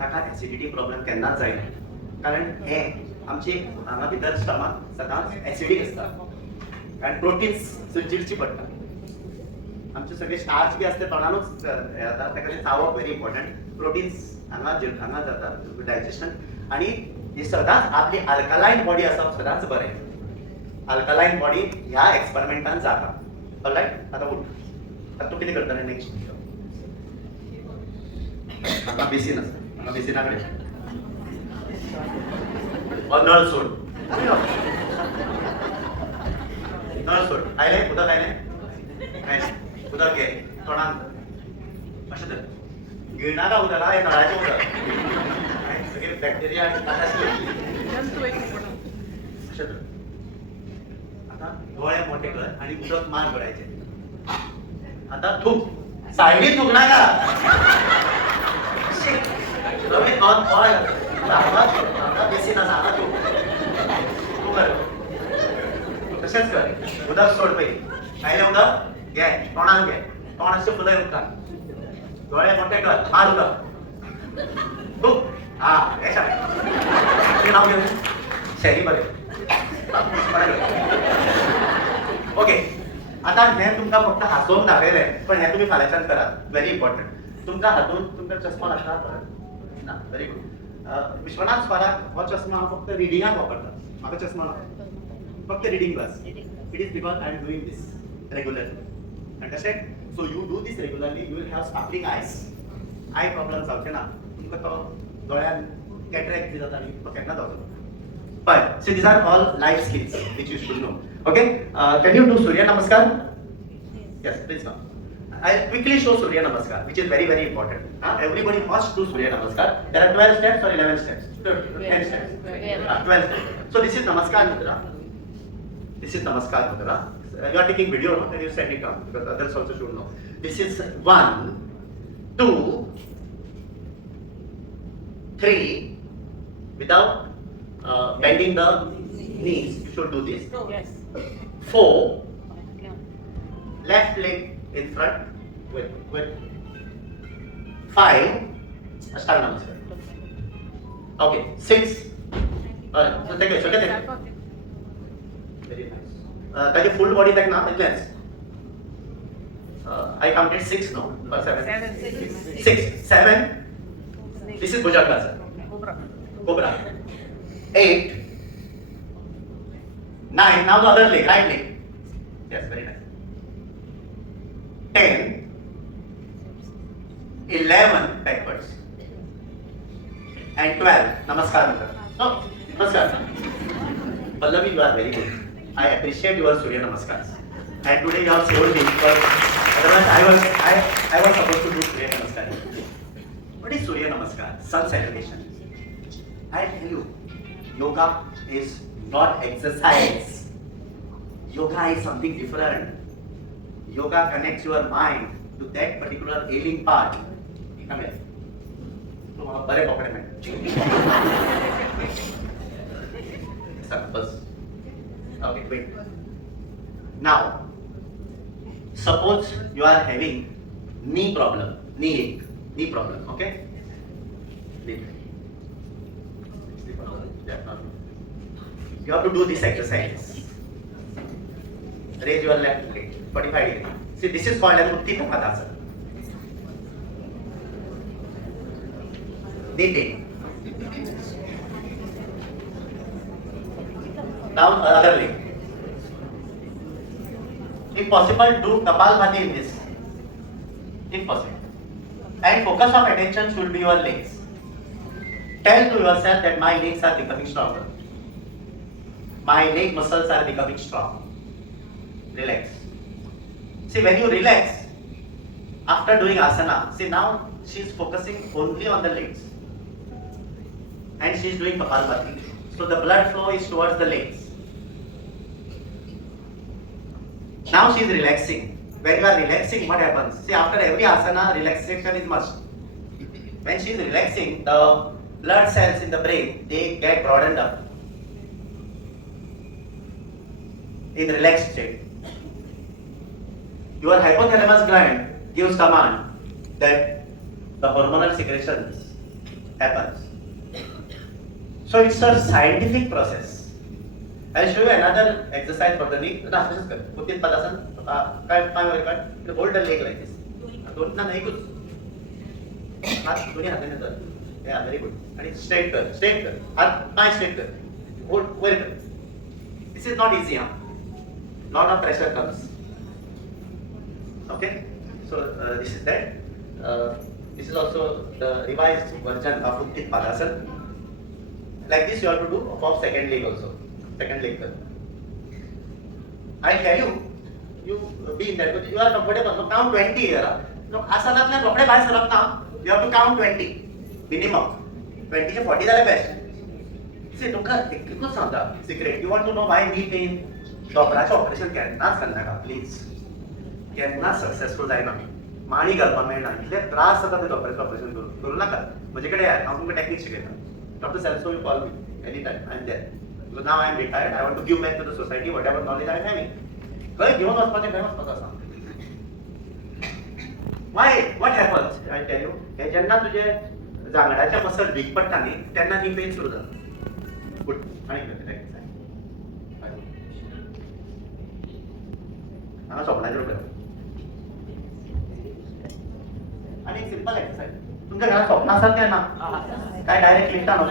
ताका एसिडिटी प्रॉब्लेम केन्नाच जायना. कारण हे आमचे हांगा भितर स्टमक सदांच एसिडीक आसता कारण प्रोटीन्स जिरची पडटा. आमचे सगळे स्टार्च बी असते तोंडानूच येता ताका ते चावप व्हेरी इम्पॉर्टंट प्रोटीन्स हांगा जाता डायजेशन आनी ही सदांच आपली अल्कलायन बॉडी आसप सदांच बरें अल्कलायन बॉडी ह्या एक्सपेरिमेंटान जाता ऑलरायट आतां उठ आतां तूं कितें करतलें नेक्स्ट हांगा बेसीन आसा हांगा बेसिना कडेन नळ सोड नळ सोड आयलें उदक आयलें उदक घे तोंडान अशें कर गिळनाका उदक हें नळाचें उदक सगळे बॅक्टेरिया आनी जंतू एक अशें कर आतां दोळे मोठे कर आनी उदक मार गळ्याचें आतां थूक सायडीन थुकनाका रवी नॉन ऑयल हांगा बेसीन आसा हांगा तूं कर तशेंच कर उदक सोड पयलीं आयलें उदक घे तोंडान घे तोंड अशें फुलय उदकान दोळे मोठे कर मार उदक थूक हा हे कितें नांव घेवन शेरी बरें ओके आतां हें तुमकां फक्त हांसोवन दाखयलें पण हें तुमी फाल्यांच्यान करात व्हेरी इम्पॉर्टंट तुमकां हातून तुमकां चश्मा लागता ना व्हेरी गुड विश्वनाथ स्वाराक हो चश्मा हांव फक्त रिडिंगाक वापरता म्हाका चश्मा ना फक्त reading glass it is because I am doing this regularly understand so you do this regularly you will have sparkling eyes eye problem जावचे ना तुमकां तो दोळ्यान कॅटरेक्ट बी जाता आनी तो केन्ना जावचो But see, these are all life skills which you should know. Okay, can you do Surya Namaskar? Yes, please come. I'll quickly show Surya Namaskar, which is very, very important. Everybody must do Surya Namaskar. There are 12 steps or 11 steps? 10 steps. 12 steps. So this is Namaskar Mudra. This is Namaskar Mudra. You are taking video, no? Then you send it down because others also should know. This is 1, 2, 3, without bending the knees, you should do this. Yes. 4, left leg in front, with 5, Ashtanga Namaskar. Okay, 6, so take it, very nice. Take your full body like now, like this. I counted 6 now, or 7? 6, 7, this is Bhujangasana. Cobra. 8, 9, now the other leg, right leg. Yes, very nice. 10, 11 backwards. And 12, Namaskar Mudra. No, Namaskar. Pallavi, you are very good. I appreciate your Surya Namaskars. And today you have showed me because otherwise I was supposed to do Surya Namaskar. What is Surya Namaskar? Sun salutation. I tell you, yoga is not exercise. Yoga is something different. Yoga connects your mind to that particular ailing part. Come here. तुम्हाला बरे पकडे बस. Okay, wait. Now, suppose you are having knee problem, knee ache, knee problem, okay? You have to do this exercise. Raise your left leg, 45 degrees. See, this is called as Utthita Padasana. Knitting. Down other leg. If possible, do Kapalbhati in this. If possible. And focus of attention should be your legs. Tell to yourself that my legs are becoming stronger. My leg muscles are becoming strong. Relax. See, when you relax, after doing asana, see now she is focusing only on the legs. And she is doing Kapalbhati. So the blood flow is towards the legs. Now she is relaxing. When you are relaxing, what happens? See, after every asana, relaxation is must. When she is relaxing, the blood cells in the brain, they get broadened up in relaxed state. Your hypothalamus gland gives command that the hormonal secretions happens. So it's a scientific process. I'll show you another exercise for the knee. ना तसंच कर. उत्तीत पदासन. काय पाय वर काढ. Hold the leg like this. दोन ना नाही कुछ. हात दोन्ही हाताने धर. Yeah, very good. आणि straight कर. Straight कर. हात पाय straight कर. Hold वर कर. This is not easy, huh? Lot of pressure comes. Okay. So this is that. This is also the revised version of Utthit Padasana. Like this you have to do for second leg also. Second leg. I tell you, you be in that. You are comfortable. So count 20 here. No, asanat na Rokade बाहेर सरक ना. You have to count 20 minimum. 20 to 40 झाले best. See, तुमका एकच सांगता secret. You want to know why knee pain? डॉक्टराचे operation केन्नाच करना का प्लीज. केन्नाच सक्सेसफुल जायना. माणी घालपाक मेळना. इतले त्रास जाता ते डॉक्टराचे ऑपरेशन करू नाका. म्हजे कडेन हांव तुमकां टेक्निक शिकयता. Dr. Salso, you call me anytime. I'm there. So now I'm retired. I want to give back to the society whatever knowledge I'm having. Well, give us much time. Why? What happens? I tell you. हे जेन्ना तुझे जांगडाचे muscle week पडटा न्ही तेन्ना knee pain सुरू जाता. Good. आणि हांगा सोपणाचेर उडय. आणि एक सिंपल एक्सरसाइज. तुमच्या घरात स्वप्न असतात काय ना? काय डायरेक्ट लिफ्टा नको.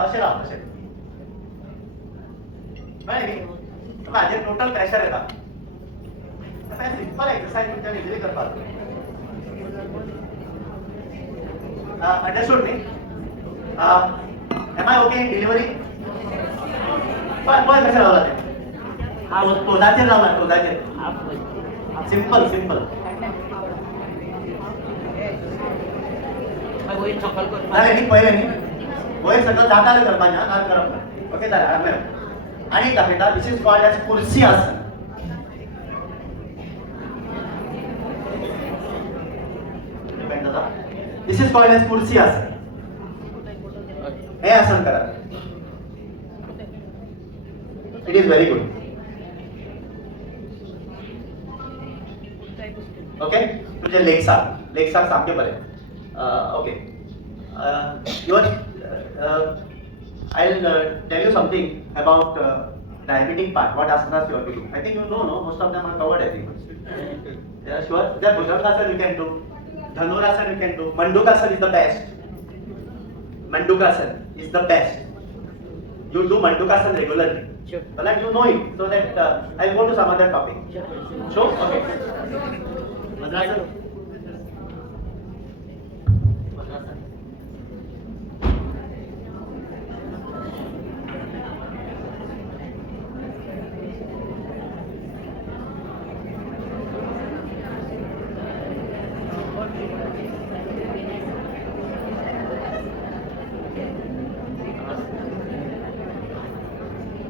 असे राहा असे. माझे टोटल प्रेशर येता. आता सिंपल एक्सरसाइज तुमच्या इझिली करपाक. अंडरस्टूड न्ही? Am I okay in delivery? पण कशें रावला ते? तोंडाचेर रावला तोंडाचेर. Simple simple. जालें न्ही पळयलें न्ही? वयर सकयल जाता जाल्यार करपाचें हां नाक करप ना. ओके जालें हांवें आनी दाखयता. दिस इज कॉल्ड एज कुर्सी आसन. दिस इज कॉल्ड एज कुर्सी आसन. हे आसन करा. It is very good. Okay तुझे लेग्स आर सामके बरे. Okay your I'll tell you something about diabetic part. What asanas you have to do. I think you know, no? Most of them are covered, I think. Yeah, sure. There Bhujangasana you can do. Dhanurasana you can do. Mandukasana is the best. Mandukasana is the best. You do Mandukasana regularly. Sure. But like you know it, so that I'll go to some other topic. Sure? Okay. Madrasana.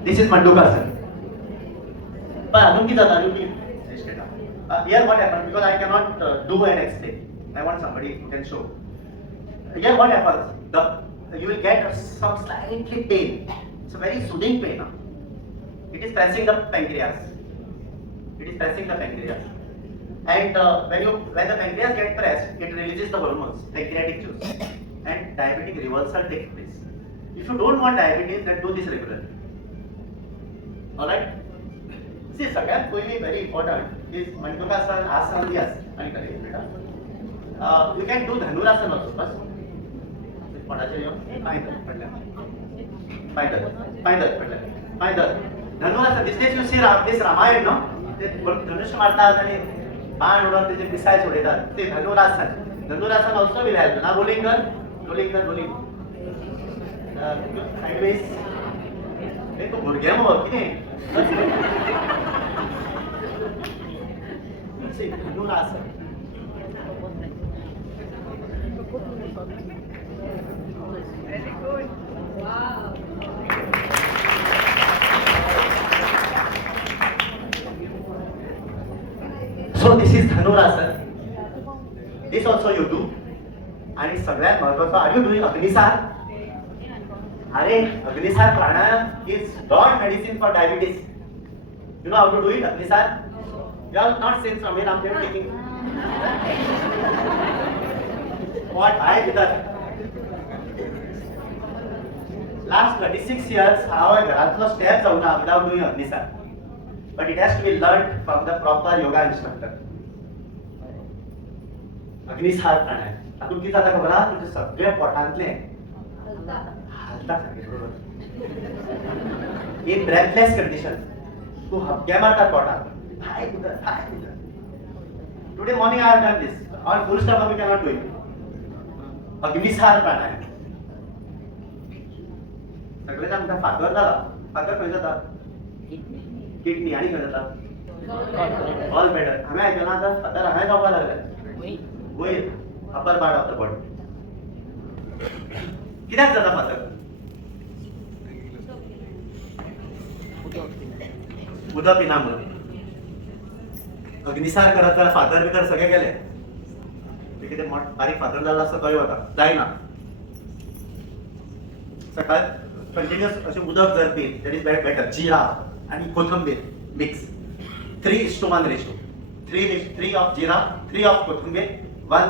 This is Mandukasana. But Anum ki zada, here what happens, because I cannot do and explain. I want somebody who can show. Here what happens, you will get some slightly pain. It's a very soothing pain. Huh? It is pressing the pancreas. It is pressing the pancreas. And when the pancreas gets pressed, it releases the hormones, pancreatic juice. And diabetic reversal takes place. If you don't want diabetes, then do this regularly. Alright? See, सगळ्यात पहिली very important is Mandukasana, Asana, yes. आणि करेल बेटा. You can do Dhanurasana also. बस. पडायचे येऊन पाय पडल्या. पाय पडल्या. Dhanurasana. This days you see this Ramayana, no? ते धनुष्य मारतात आणि बाण उडवून त्याचे मिसाईल सोडतात. ते Dhanurasana. Dhanurasana also will help. Now rolling कर. Sideways. हे तो भुरग्या मग किती? Dhanurasana. Very good. Wow. So this is Dhanurasana. This also you do. आणि सगळ्यात महत्त्वाचं, are you doing Agnisar? अरे Agnisar pranayam is not medicine for diabetes. You know how to do it, Agnisar? You have not seen Samir Ramdev taking. What I did that. last 26 years, हांव घरांतलो step जावना without doing Agnisar. But it has to be learned from the proper yoga instructor. Agnisar प्राणायाम. तातूंत कितें जाता खबर आहा? तुमचे सगळे पोटांतले हालता सगळे बरोबर. In breathless condition, तूं हबके मारता पोटांत. हाय उदर, हाय उदर. Today morning I have done this. On full stop we cannot do it. Agnisar प्राणायाम. सगळे जाण म्हणटा फातर जाला. फातर खंय जाता? किडनी आणि खंय जाता? All better. हांवें आयकलां आतां फातर हांवें जावपाक लागले. वयर upper part of the body. कित्याक जाता फातर? उदक पिना म्हणून. अग्निसार करत जाल्यार फातर भितर सगळे गेले. ते कितें बारीक फातर जाल्लो आसता तो वता जायना. सकाळ कंटिन्युअस अशें उदक जर पीत दॅट इज बेटर. जिरा आनी कोथंबीर mix 3:1 ratio. 3 of Jira, 3 of कोथंबीर, 1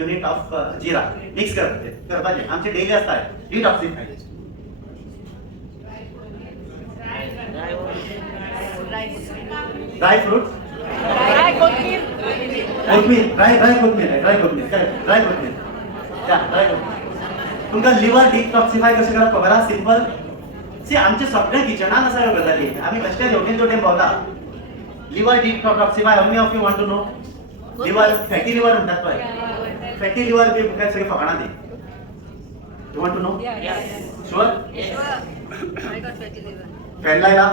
युनिट ऑफ जिरा मिक्स करपाचें. आमचे डेली आसता डिटॉक्सिफाय. ड्राय फ्रुट्स, कोथमीर, ड्राय कोथमीर. तुमकां लिव्हर डिटॉक्सिफाय कशें करप खबर आहा? सिंपल. सी आमचे सगळे किचनान आसा ह्यो गजाली. आमी बेश्टे जेवणेन जेवणेन भोंवता. Liver detoxify, how many of you want to know? Liver, fatty liver म्हणटात पळय. फॅटी लिव्हर बी तुमकां सगळे फकाणां दी. You want to know? Sure? I got fatty liver. Fan लायला?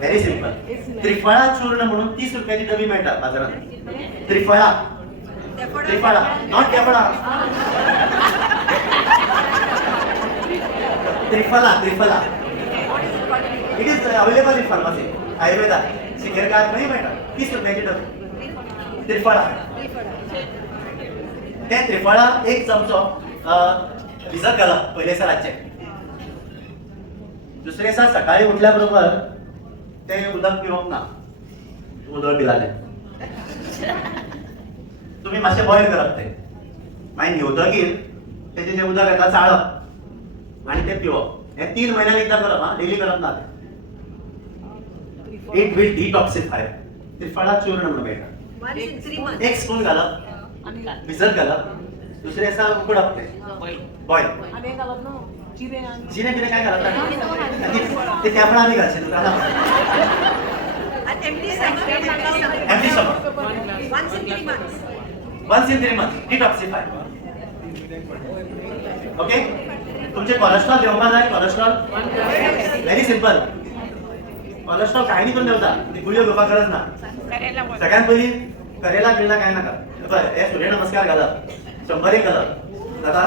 Very simple. त्रिफळा चूर्ण म्हणून 30 रुपयाची डबी मेळटा बाजारात. त्रिफळा, नॉट तेफळा. त्रिफळा. It is available in pharmacy. Ayurveda सिकेरकार नाही मेळटा. 30 रुपयाची डबी त्रिफळा. ते त्रिफळा एक चमचो भिजत घालप पयले दिसा रातचे. दुसरे दिसा सकाळी उठल्या बरोबर ते उदक पिवप ना. उदक पिलालें. तुम्ही मातशें बॉयल करप ते. मागीर न्हिवतकीर तेजें जें उदक येता चाळप आनी तें पिवप. हें 3 म्हयन्यान एकदां करप हा. डेली करप ना. It will detoxify. त्रिफळा चूर्ण म्हणून मेळटा. Once in 3 months. 1 स्पून घालप, भिजत घालप. दुसरे दिसा उकडप ते बॉयल. जिरे बिरे काय घालप ना. ते तेफळा बी घालचे तुका. And empty stomach. Empty stomach. Once in 3 months. Once in 3 months. Detoxify. Okay. तुमचे कोलेस्ट्रॉल देवपा जाय. Cholesterol very simple. कोलेस्ट्रॉल काय न्ही करून देवता. गुळयो घेवपाक गरज ना. सगळ्यात पयली करेला बिरेला काय नाका. हे सूर्य नमस्कार घालप. 100 घालप जाता.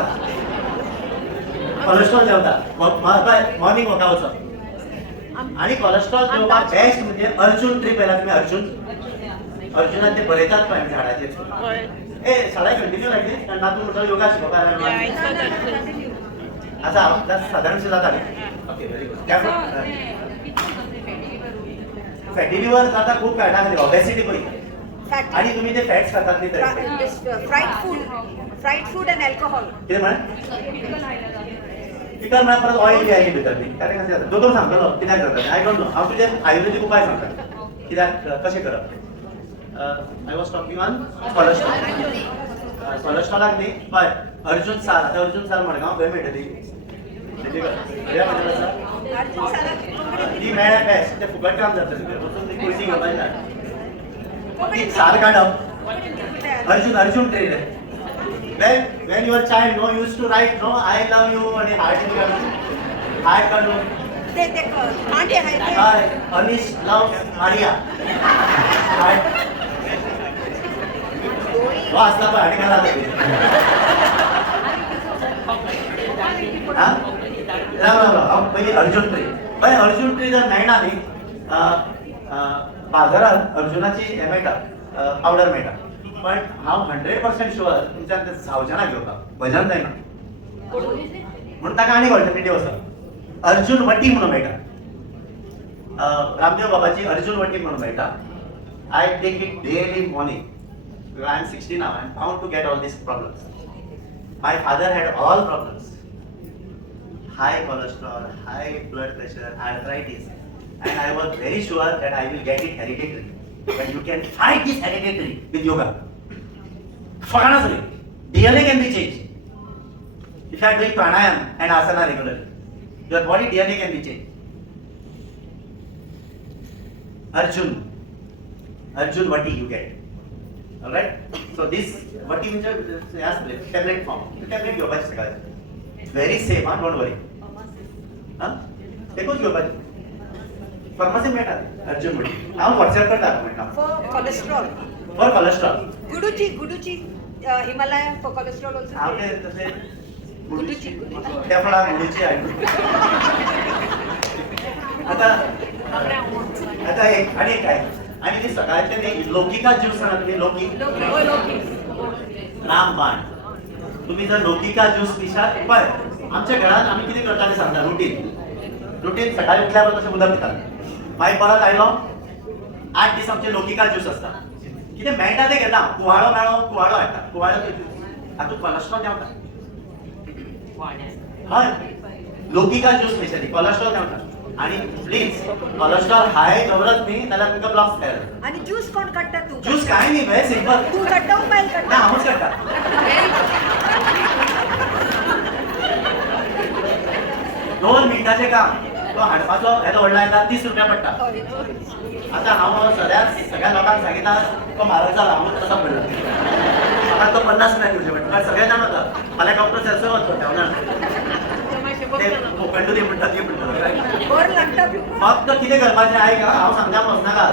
कोलेस्ट्रॉल देवता. मॉर्निंग वॉका वचप. आणि कोलेस्ट्रॉल देवपाक बेस्ट म्हणजे अर्जुन ट्री पयला तुमी. अर्जुनान ते बरयतात पळय झाडाचेर. ए सगळ्या कंटिन्यू लागली कारण तातूंत म्हटलं योगा शिकवपाक आसा. हांव सादारणशें जाता. Okay very good. Fatty liver जाता खूप कारणां खातीर. ओबेसिटी पळय. Fat. आणि तुम्ही ते फॅट्स खातात न्ही तर Fried food and alcohol. कितें म्हण? पिकल म्हळ्यार परत ऑयल बी आयली भितर न्ही. काय कशें जाता? दोतोर सांगतलो कित्याक जाता. I don't know. हांव तुजे आयुर्वेदीक उपाय सांगता कित्याक कशें करप. I was talking on cholesterol. कोलेस्ट्रॉलाक न्ही पळय अर्जुन साल. आतां अर्जुन साल मडगांव खंय मेळटली? ती मेळ्ळ्या बेस्ट. ते फुकट काम जाता. वचून ती कुर्सी घेवपाची ना. ती साल काडप. अर्जुन ट्री रे. When your child used to write I love you आणि हार्ट काढून They कांटे आहेत. हाय अनिश लव मारिया हार्ट वाचता पण आणि काय राम पहिले अर्जुन ट्री. पण अर्जुन ट्री जर मेळना न्ही बाजारात अर्जुनाची हे मेळटा पावडर मेळटा. पण हांव 100% शुअर तुमच्यान ते सावजाना घेवपाक भजन जायना म्हणून ताका आनी ऑल्टरनेटीव आसा. अर्जुन वटी म्हणून मेळटा. रामदेव बाबाची अर्जुन वटी म्हणून मेळटा. I take it daily morning. I am 60 नाव. I am bound to get all these problems. My father had all problems. High cholesterol, high blood pressure, arthritis. And I was very sure that I will get it hereditary. But you can fight this hereditary with yoga. Forget DNA can be changed. If you are doing pranayam and asana regularly, your body DNA can be changed. Arjun Vati you get. Alright? So this Vati means tablet form. Tablet yoga is very safe, huh? Don't worry. Huh? Take out yoga. Pharmacy में Arjun Vati. Now WhatsApp पर डालो मैं For cholesterol. For cholesterol. Guduchi, Himalaya for cholesterol also. आपने तसे गुडूची. त्या फळा गुडूची आहे. आता एक आणि एक आहे. आणि ते सकाळचे ते लौकिका ज्यूस ना तुम्ही लौकी रामबाण तुम्ही जर लौकिका ज्यूस पिशाल पण आमच्या घरात आम्ही किती करता ते सांगता रुटीन सकाळी उठल्यावर तसे उदक पितात मागीर परत आयलो 8 दीस आमचे लौकिका ज्यूस असता कितें मेळटा ते घेता कुवाळो हाडटा कुवाळो हातूंत कोलेस्ट्रॉल देंवता हय लौकिका ज्यूस स्पेशली कोलेस्ट्रॉल देंवता आणि प्लीज कोलेस्ट्रॉल हाय दवरत न्ही नाल्यार तुमकां ब्लॉक्स तयार जाता आणि ज्यूस कोण काढता तू ज्यूस काय नाही व्हेरी सिंपल तू काढता मोबाईल ना काढता हांवूच काडटा दोन मिनटाचें काम तो हाडपाचो येदो व्हडला येता 30 रुपया पडटा आतां हांव सगळ्या लोकांक सांगिता तो म्हारग जाला हांव तसो पडला म्हाका तो 50 रुपया दिवचे पडटा कारण सगळे जाण वता फाल्यां डॉक्टर सेल्सर वचपाचें हांव जाणा ते कोकण म्हणटात ते म्हणटात बरं लागता फक्त कितें करपाचें आयक हांव सांगता वचनाका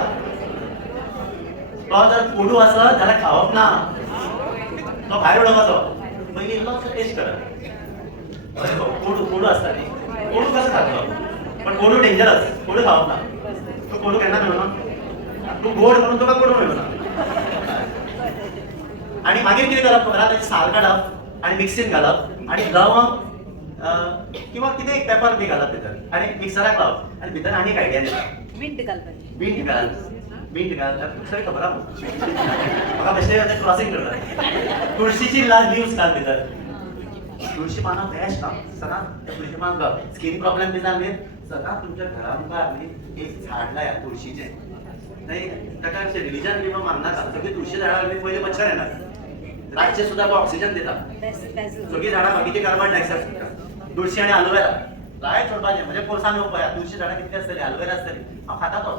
तो जर कोडू आसत जाल्यार खावप ना तो भायर उडोवपाचो पयलीं इल्लोसो टेस्ट करप कोडू आसता न्ही कोडू कसो खातलो पण कोडू डेंजरस कोडू खावप ना तूं कोडू केन्ना मेळना तूं गोड म्हणून तुका कोडू मेळना आनी मागीर कितें करप खबर आहा तेची साल काडप आनी मिक्सीन घालप आनी लवंग किंवा कितें एक पेपर बी घालप भितर आनी मिक्सराक लावप आनी भितर आनी एक आयडिया दिता मिंट घालपाची बीट घाल सगळी खबर आहा म्हाका बेश्टे क्रॉसिंग करता तुळशीची लिव्स घाल भितर तुळशी पानां बेस्ट आहा सदांच तुळशी पान घाल स्कीन प्रॉब्लेम बी जाले सदांच तुमच्या घरा मुखार एक झाड लाया तुळशीचें नाही ताका अशें रिलीजन बी माननाका सगळी तुळशी झाडां लागली पयलीं मच्छर येनात रातचे सुद्दां तो ऑक्सिजन दिता सगळीं झाडां बाकीची कार्बन डायऑक्सायड सुट्टा तुळशी आनी एलोवेरा लायत सोडपाचें म्हणजे कोर्सान येवंक पळया तुळशी झाडां कितली आसतली एलोवेरा आसतली हांव खाता तो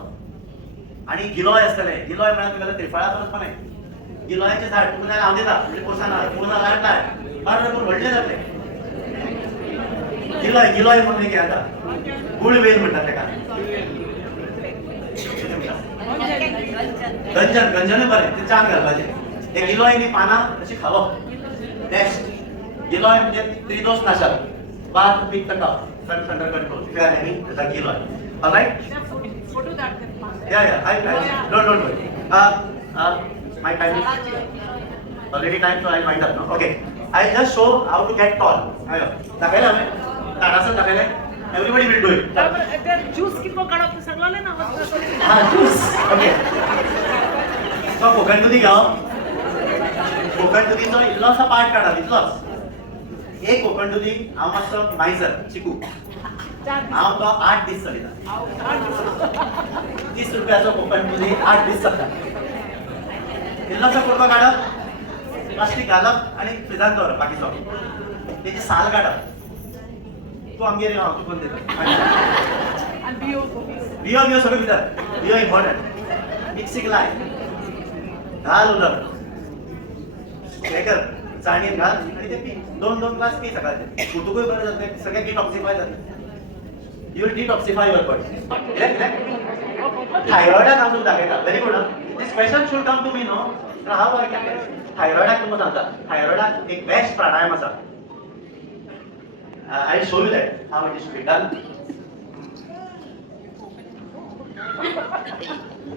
आनी गिलोय आसतले गिलोय म्हळ्यार तुगेलो त्रिफळा करप न्हय गिलोयाचें झाड तुका हांव दिता म्हणजे कोर्सान पूर्ण लायताय बारा पूण व्हडले जातले गिलोय म्हणून एक येता गुळ वेल म्हणटात ताका गंजनूय बरें तें च्यान घालपाचें ते गिलोयनी पानां अशी खावप नेक्स्ट गिलोय म्हणजे त्रिदोष नाशक बाथ पित्त कफ under control if you are having the giloy alright yeah I don't worry my time is already time so I'll wind up now okay I'll just show how to get tall ayo दाखयला हांवें ताडासन दाखयलें everybody will do it juice कितलो काडप सांगलें ना हा juice okay तो कोकण दुदी घेवप कोकण दुदीचो इल्लोसो पार्ट काडप इतलोच एक कोकण दुदी हांव मातसो मायसर चिकू हांव तो 8 दीस चलयता 30 रुपयाचो कोकण दुदी 8 दीस चलता इल्लोसो कुडको काडप प्लास्टीक घालप आनी फ्रिजांत दवरप बाकीचो तेची साल काडप तूं आमगेर यो हांव तुका दिता बियो सगळें भितर बियो इम्पॉर्टंट मिक्सीक लाय घाल उदक हें कर चाळणीन घाल आनी तें पी 2 ग्लास पी सकाळचे उदकूय बरें जातलें सगळें डिटॉक्सिफाय जातलें You will detoxify your body. Thyroid हांव तुमकां दाखयता very good this question should come to me no हांव वर्क थायरॉयडाक तुमकां सांगता थायरॉयडाक एक बेस्ट प्राणायाम आसा I will show you that how it is to be done.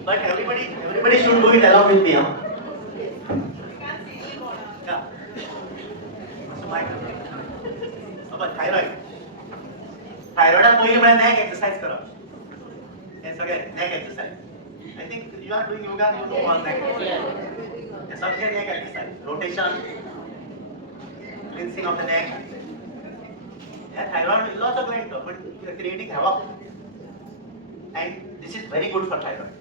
But everybody should do it along with me, huh? Yeah. So my about thyroid. थायरॉयडाक पयलीं म्हळ्यार नेक exercise करप हे सगळे neck exercise I think you are doing yoga you know all neck हे सगळे neck exercise rotation rinsing of the neck. Yeah, thyroid is also going to, but creating havoc. And this is very good for thyroid.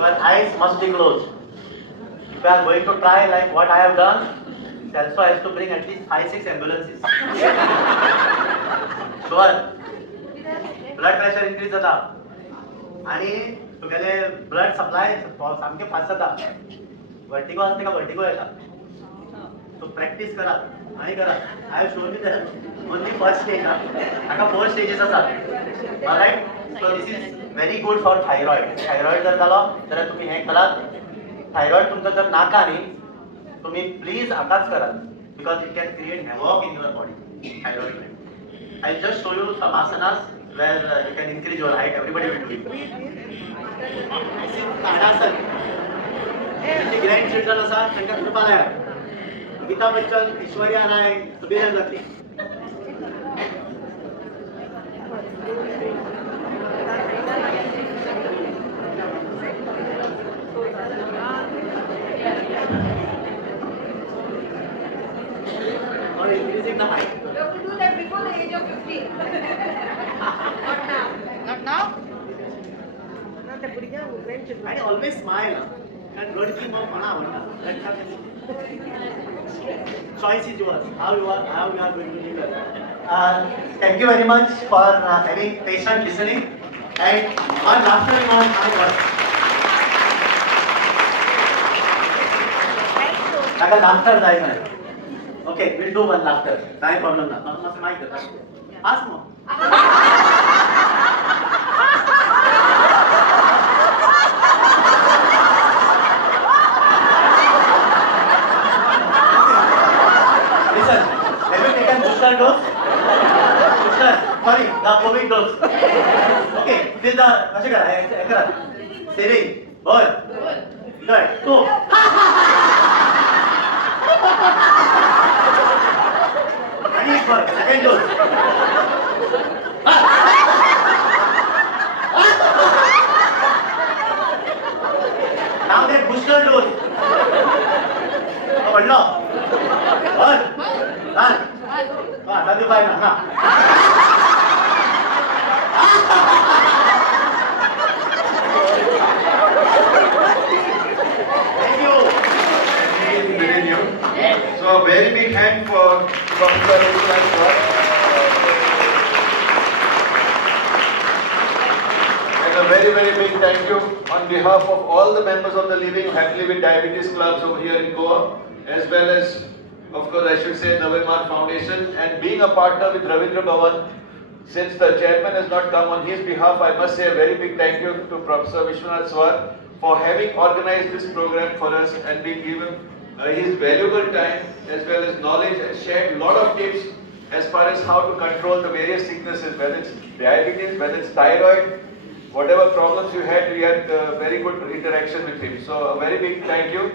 Your eyes must be closed. If you are going to try like what I have done, Celso has to bring at least 5-6 ambulances. Sure. Blood pressure increase जाता आणि तुगेले blood supply सामके fast जाता. Vertigo असते का vertigo येता. So practice करा आणि करा. I have shown you that only first stage. आता 4 stages असतात. Alright. So this is very good for thyroid. Thyroid जर झाला तर तुम्ही हे कराल. Thyroid तुमचं जर नाका न्ही तुम्ही please आताच कराल because it can create havoc in your body. Thyroid gland. I'll just show you some asanas where you can increase your height. Everybody will do it. This is Tadasana. Ji grandchildren असा त्यांना खूप आलाय. अमिताभ बच्चन, ऐश्वर्या राय, सुबीर जातली. Or increasing the height. You have to do that before the age of 50. Not now. Not now? Not the Puriga, grandchildren. And always smile. And rudki mo mana avanda. Choice is yours. How you are going to live your life. Thank you very much for having patient listening and one laughter in my words. Like a laughter diamond. Okay, we'll do one laughter. No problem. Must mic that. Ask more. Listen, have you taken booster dose? Booster, sorry, the COVID dose. Okay, this is the, kara. Saving, boy. Good, go. Anish boy, second dose. Now that booster dose. Oh, no. One. Done. Satu bye na. Thank you. So a very big hand for Professor Vishwanath Swar. And a very big thank you on behalf of all the members of the Living Happily with Diabetes clubs over here in Goa, as well as, of course, I should say Navimar Foundation, and being a partner with Ravindra Bhavan. Since the chairman has not come on his behalf, I must say a very big thank you to Professor Vishwanath Swar for having organized this program for us and being given his valuable time as well as knowledge and shared a lot of tips as far as how to control the various sicknesses, whether it's diabetes, whether it's thyroid, whatever problems you had, we had very good interaction with him. So a very big thank you.